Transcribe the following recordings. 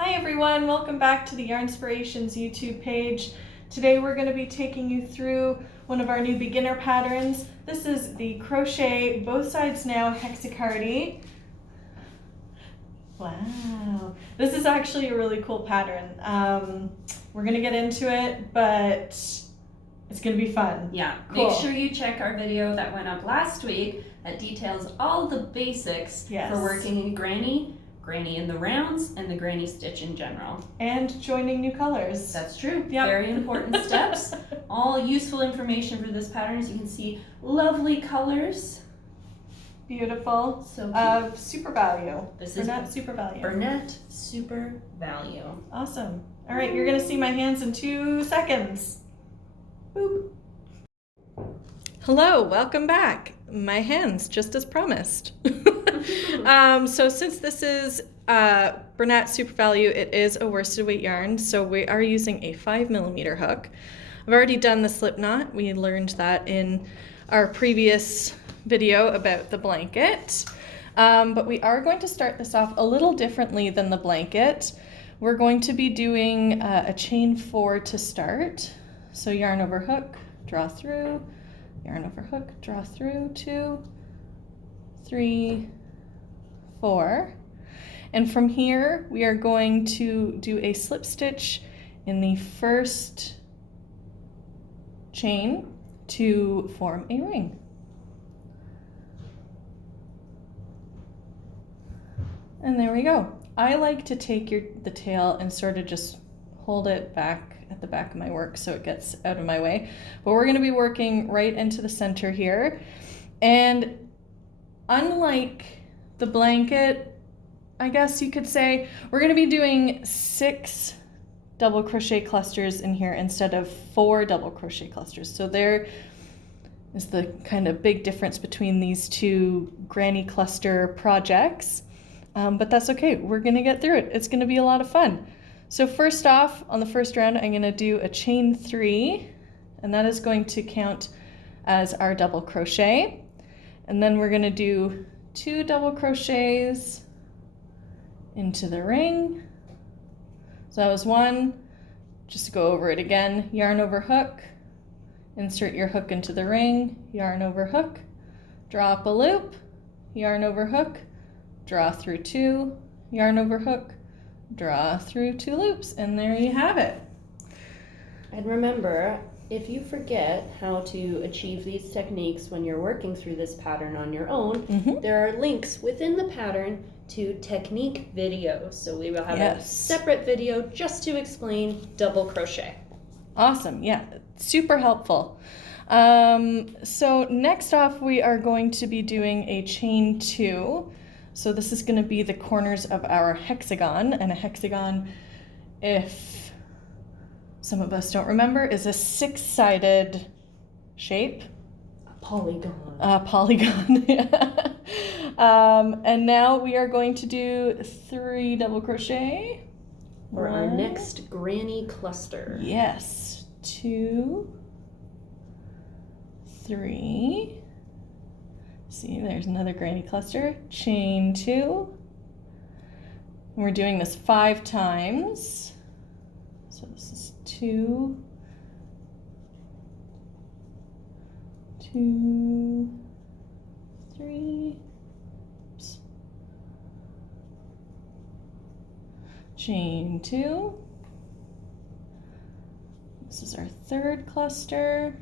Hi everyone, welcome back to the Yarnspirations YouTube page. Today we're going to be taking you through one of our new beginner patterns. This is the Crochet Both Sides Now Hexacardi. Wow, this is actually a really cool pattern. We're going to get into it, but it's going to be fun. Yeah, Cool. Make sure you check our video that went up last week that details all the basics for working in granny in the rounds, and the granny stitch in general. And joining new colors. That's true. Yep. Very important steps. All useful information for this pattern. As you can see, lovely colors. Beautiful. So of Super Value. This is Bernat Super Value. Bernat Super Value. Awesome. All right, you're going to see my hands in 2 seconds. Boop. Hello, welcome back. My hands, just as promised. So since this is Bernat Super Value, it is a worsted weight yarn, so we are using a 5mm hook. I've already done the slip knot. We learned that in our previous video about the blanket. But we are going to start this off a little differently than the blanket. We're going to be doing a chain 4 to start. So yarn over hook, draw through, yarn over hook, draw through, 2, 3, 4. And from here, we are going to do a slip stitch in the first chain to form a ring. And there we go. I like to take the tail and sort of just hold it back at the back of my work so it gets out of my way. But we're going to be working right into the center here. And unlike the blanket, I guess you could say, we're going to be doing 6 double crochet clusters in here instead of 4 double crochet clusters. So there is the kind of big difference between these two granny cluster projects. But that's okay. We're going to get through it. It's going to be a lot of fun. So first off, on the first round, I'm going to do a chain 3, and that is going to count as our double crochet. And then we're going to do 2 double crochets into the ring. So that was 1. Just to go over it again, yarn over hook, insert your hook into the ring, yarn over hook, drop a loop, yarn over hook, draw through 2, yarn over hook, draw through 2 loops, and there you have it. And remember, if you forget how to achieve these techniques when you're working through this pattern on your own, there are links within the pattern to technique videos. So we will have a separate video just to explain double crochet. Awesome, yeah, super helpful. So next off, we are going to be doing a chain 2. So this is going to be the corners of our hexagon, and a hexagon, if some of us don't remember, is a 6-sided shape. A polygon. A polygon, yeah. And now we are going to do 3 double crochet. For our next granny cluster. Yes, 2, 3. See, there's another granny cluster. Chain 2. We're doing this 5 times. So this is 2, 2, 3. Oops. Chain 2. This is our 3rd cluster.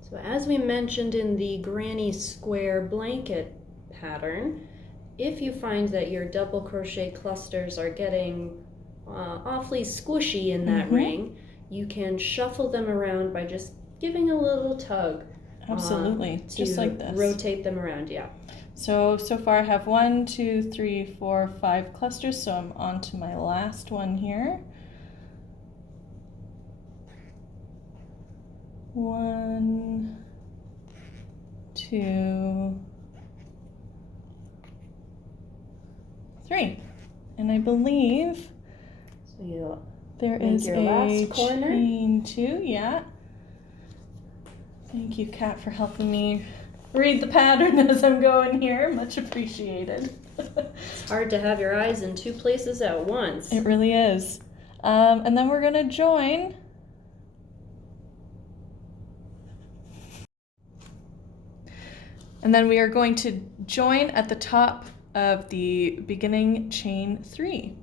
So as we mentioned in the granny square blanket pattern, if you find that your double crochet clusters are getting awfully squishy in that ring, you can shuffle them around by just giving a little tug. Absolutely, just like this. Rotate them around, yeah. So far I have 1, 2, 3, 4, 5 clusters, so I'm on to my last one here. 1, 2, 3. And I believe there is a chain 2, yeah. Thank you, Kat, for helping me read the pattern as I'm going here. Much appreciated. It's hard to have your eyes in two places at once. It really is. And then we're going to join. And then we are going to join at the top of the beginning chain 3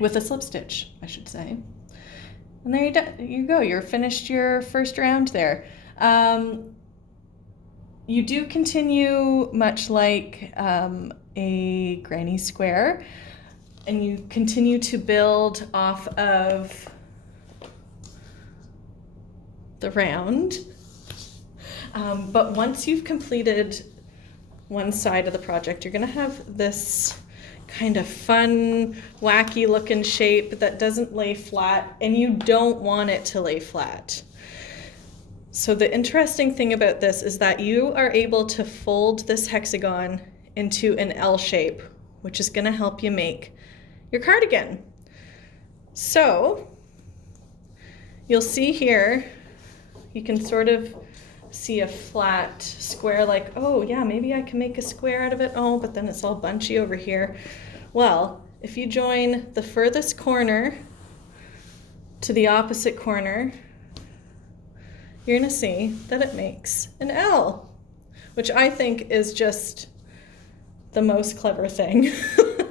with a slip stitch, I should say. And there you go. You're finished your first round there. You do continue much like a granny square, and you continue to build off of the round. But once you've completed one side of the project, you're going to have this kind of fun, wacky looking shape that doesn't lay flat, and you don't want it to lay flat. So the interesting thing about this is that you are able to fold this hexagon into an L shape, which is going to help you make your cardigan. So you'll see here, you can sort of see a flat square, like, oh yeah, maybe I can make a square out of it. Oh, but then it's all bunchy over here. Well, if you join the furthest corner to the opposite corner, you're gonna see that it makes an L, which I think is just the most clever thing.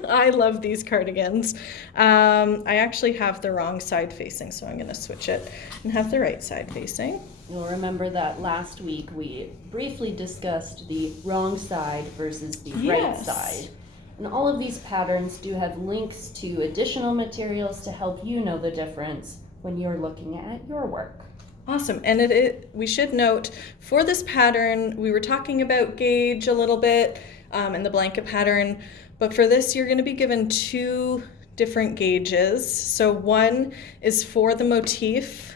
I love these cardigans. I actually have the wrong side facing, so I'm gonna switch it and have the right side facing. You'll remember that last week we briefly discussed the wrong side versus the right side. And all of these patterns do have links to additional materials to help you know the difference when you're looking at your work. Awesome. And we should note, for this pattern, we were talking about gauge a little bit in the blanket pattern, but for this you're going to be given 2 different gauges. So one is for the motif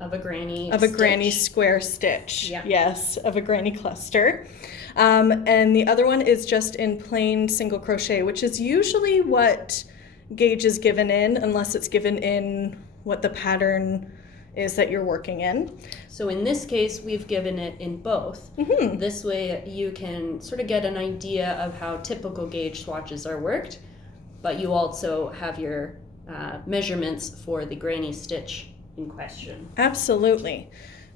of a granny square stitch. Yeah. Yes, of a granny cluster. And the other one is just in plain single crochet, which is usually what gauge is given in, unless it's given in what the pattern is that you're working in. So in this case, we've given it in both. Mm-hmm. This way you can sort of get an idea of how typical gauge swatches are worked, but you also have your measurements for the granny stitch in question. Absolutely.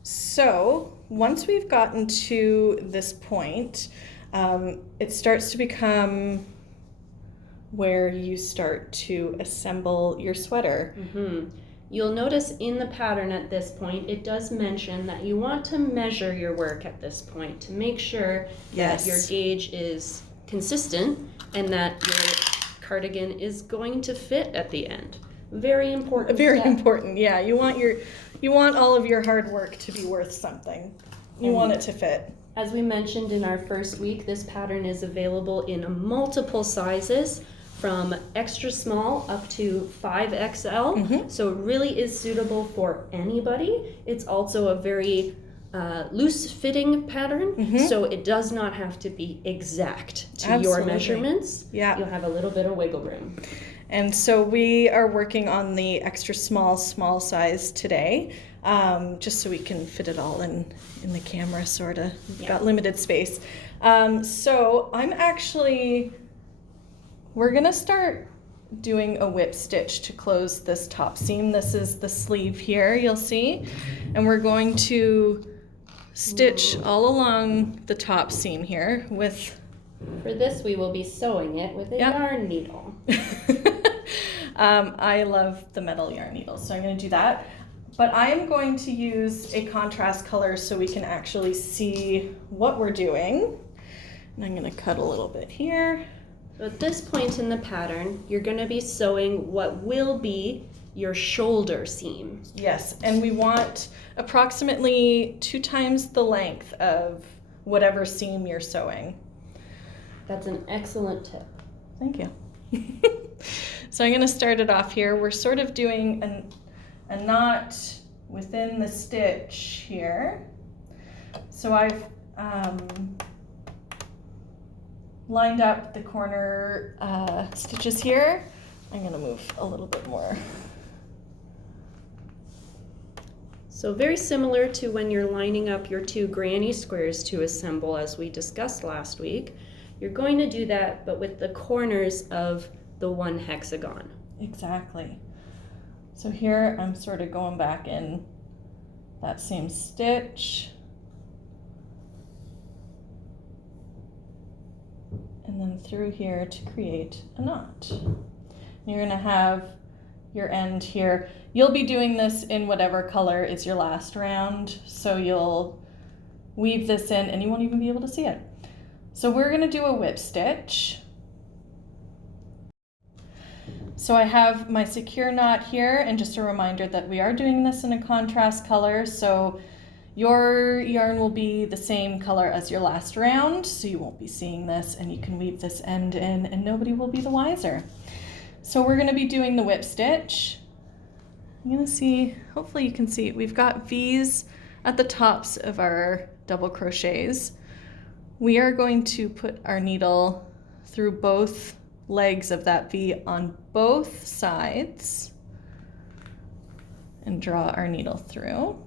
So once we've gotten to this point, it starts to become where you start to assemble your sweater. Mm-hmm. You'll notice in the pattern at this point, it does mention that you want to measure your work at this point to make sure that your gauge is consistent and that your cardigan is going to fit at the end. Very important. Very important, yeah. You want all of your hard work to be worth something. You want it to fit. As we mentioned in our first week, this pattern is available in multiple sizes, from extra small up to 5XL. Mm-hmm. So it really is suitable for anybody. It's also a very loose fitting pattern, mm-hmm. so it does not have to be exact to Absolutely. your measurements. Yeah. You'll have a little bit of wiggle room. And so we are working on the extra small size today, just so we can fit it all in the camera, sort of. We've got limited space. So we're gonna start doing a whip stitch to close this top seam. This is the sleeve here, you'll see. And we're going to stitch all along the top seam here with... For this, we will be sewing it with a yarn needle. I love the metal yarn needles, so I'm going to do that. But I am going to use a contrast color so we can actually see what we're doing. And I'm going to cut a little bit here. At this point in the pattern, you're going to be sewing what will be your shoulder seam. Yes, and we want approximately 2 times the length of whatever seam you're sewing. That's an excellent tip. Thank you. So I'm going to start it off here. We're sort of doing a knot within the stitch here. So I've lined up the corner stitches here. I'm going to move a little bit more. So very similar to when you're lining up your two granny squares to assemble, as we discussed last week, you're going to do that, but with the corners of the one hexagon. Exactly. So here I'm sort of going back in that same stitch. And then through here to create a knot. You're going to have your end here. You'll be doing this in whatever color is your last round, so you'll weave this in and you won't even be able to see it. So we're going to do a whip stitch. So I have my secure knot here, and just a reminder that we are doing this in a contrast color, so your yarn will be the same color as your last round, so you won't be seeing this, and you can weave this end in and nobody will be the wiser. So we're going to be doing the whip stitch. I'm going to see, hopefully you can see, we've got V's at the tops of our double crochets. We are going to put our needle through both legs of that V on both sides and draw our needle through.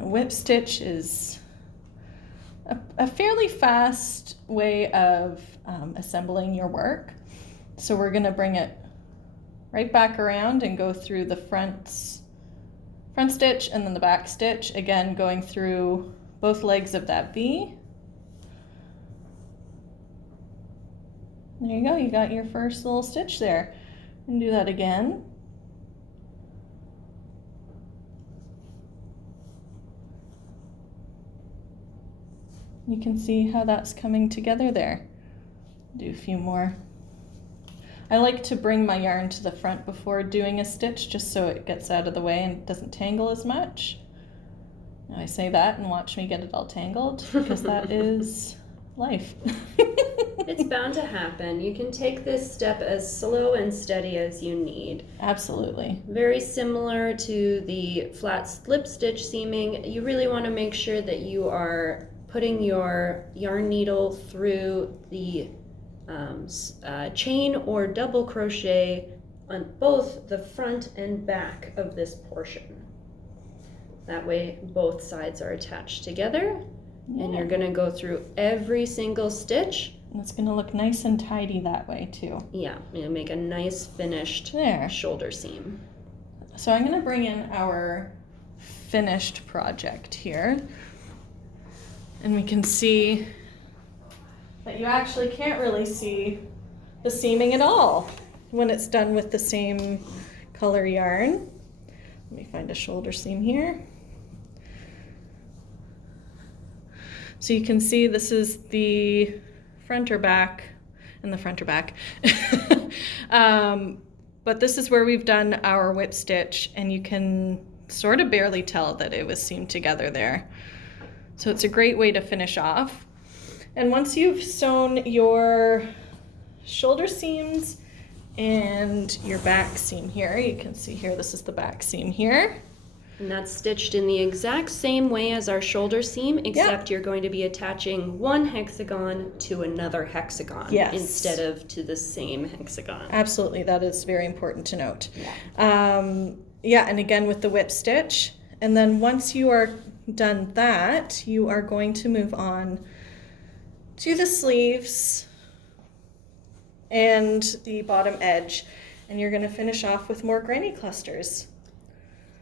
A whip stitch is a fairly fast way of assembling your work. So we're going to bring it right back around and go through the front stitch and then the back stitch, again going through both legs of that V. There you go, you got your first little stitch there. And do that again. You can see how that's coming together there. Do a few more. I like to bring my yarn to the front before doing a stitch just so it gets out of the way and doesn't tangle as much. Now I say that and watch me get it all tangled because that is life. It's bound to happen. You can take this step as slow and steady as you need. Absolutely. Very similar to the flat slip stitch seaming. You really want to make sure that you are putting your yarn needle through the chain or double crochet on both the front and back of this portion. That way both sides are attached together. Yeah. And you're going to go through every single stitch. And it's going to look nice and tidy that way too. Yeah, you'll make a nice finished shoulder seam. So I'm going to bring in our finished project here. And we can see that you actually can't really see the seaming at all when it's done with the same color yarn. Let me find a shoulder seam here. So you can see this is the front or back, and the front or back. But this is where we've done our whip stitch, and you can sort of barely tell that it was seamed together there. So it's a great way to finish off. And once you've sewn your shoulder seams and your back seam here, you can see here, this is the back seam here. And that's stitched in the exact same way as our shoulder seam, except you're going to be attaching one hexagon to another hexagon instead of to the same hexagon. Absolutely, that is very important to note. Yeah, and again with the whip stitch. And then once you are done that, you are going to move on to the sleeves and the bottom edge, and you're going to finish off with more granny clusters.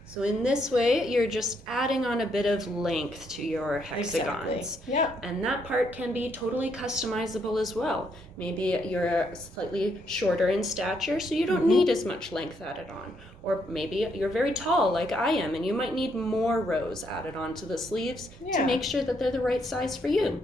So in this way, you're just adding on a bit of length to your hexagons. Exactly. Yeah. And that part can be totally customizable as well. Maybe you're slightly shorter in stature, so you don't need as much length added on. Or maybe you're very tall like I am, and you might need more rows added onto the sleeves to make sure that they're the right size for you.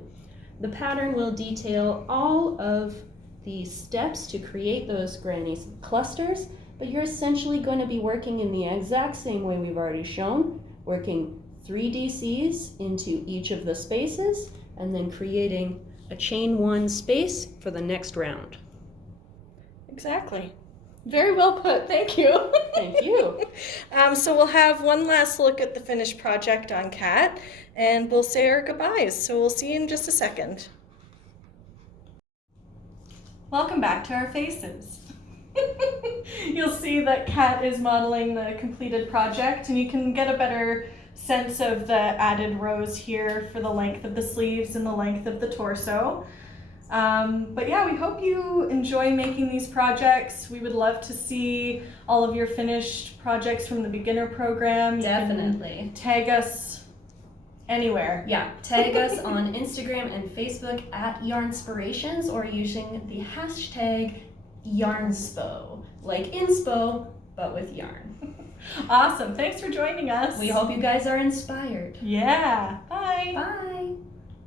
The pattern will detail all of the steps to create those granny clusters, but you're essentially going to be working in the exact same way we've already shown, working 3 DCs into each of the spaces, and then creating a chain 1 space for the next round. Exactly. Very well put, thank you. Thank you. So we'll have one last look at the finished project on Cat, and we'll say our goodbyes. So we'll see you in just a second. Welcome back to our faces. you'll see that Kat is modeling the completed project, and you can get a better sense of the added rows here for the length of the sleeves and the length of the torso. But yeah, we hope you enjoy making these projects. We would love to see all of your finished projects from the beginner program. Definitely. You can tag us anywhere. Yeah, tag us on Instagram and Facebook at Yarnspirations, or using the hashtag Yarnspo, like inspo, but with yarn. Awesome. Thanks for joining us. We hope you guys are inspired. Yeah. Bye. Bye.